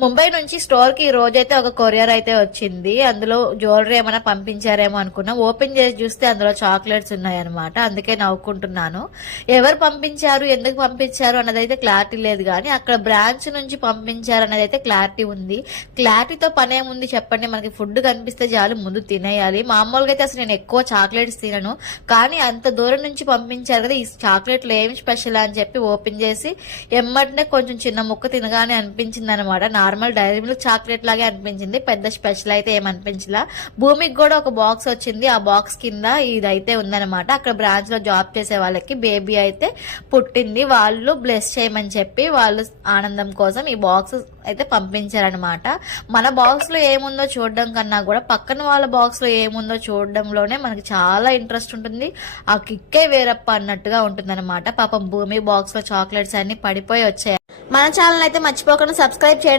ముంబై నుంచి స్టోర్ కి ఈ రోజైతే ఒక కొరియర్ అయితే వచ్చింది. అందులో జ్యువెలరీ ఏమైనా పంపించారేమో అనుకున్నా. ఓపెన్ చేసి చూస్తే అందులో చాక్లెట్స్ ఉన్నాయన్నమాట. అందుకే నవ్వుకుంటున్నాను. ఎవరు పంపించారు, ఎందుకు పంపించారు అన్నదైతే క్లారిటీ లేదు, కానీ అక్కడ బ్రాంచ్ నుంచి పంపించారు అనేది అయితే క్లారిటీ ఉంది. క్లారిటీతో పని ఏముంది చెప్పండి, మనకి ఫుడ్ కనిపిస్తే చాలు ముందు తినేయాలి. మామూలుగా అయితే అసలు నేను ఎక్కువ చాక్లెట్స్ తినను, కానీ అంత దూరం నుంచి పంపించారు కదా, ఈ చాక్లెట్లు ఏమి స్పెషల్ అని చెప్పి ఓపెన్ చేసి ఎమ్మటనే కొంచెం చిన్న ముక్క తినగానే అనిపించింది అనమాట. నార్మల్ డైరీ మిల్క్ చాక్లెట్ లాగే అనిపించింది, పెద్ద స్పెషల్ అయితే ఏమనిపించలా. భూమికి కూడా ఒక బాక్స్ వచ్చింది, ఆ బాక్స్ కింద ఇదైతే ఉందనమాట. అక్కడ బ్రాంచ్ లో జాబ్ చేసే వాళ్ళకి బేబీ అయితే పుట్టింది, వాళ్ళు బ్లెస్ చేయమని చెప్పి వాళ్ళు ఆనందం కోసం ఈ బాక్స్ అయితే పంపించారనమాట. మన బాక్స్ లో ఏముందో చూడడం కన్నా కూడా పక్కన వాళ్ళ బాక్స్ లో ఏముందో చూడడంలోనే మనకి చాలా ఇంట్రెస్ట్ ఉంటుంది. ఆ కిక్కే వేరప్ప అన్నట్టుగా ఉంటుంది అనమాట. పాపం భూమి బాక్స్ లో చాక్లెట్స్ అన్ని పడిపోయి వచ్చాయి. మన ఛానల్ అయితే మర్చిపోకుండా సబ్స్క్రైబ్ చేయండి.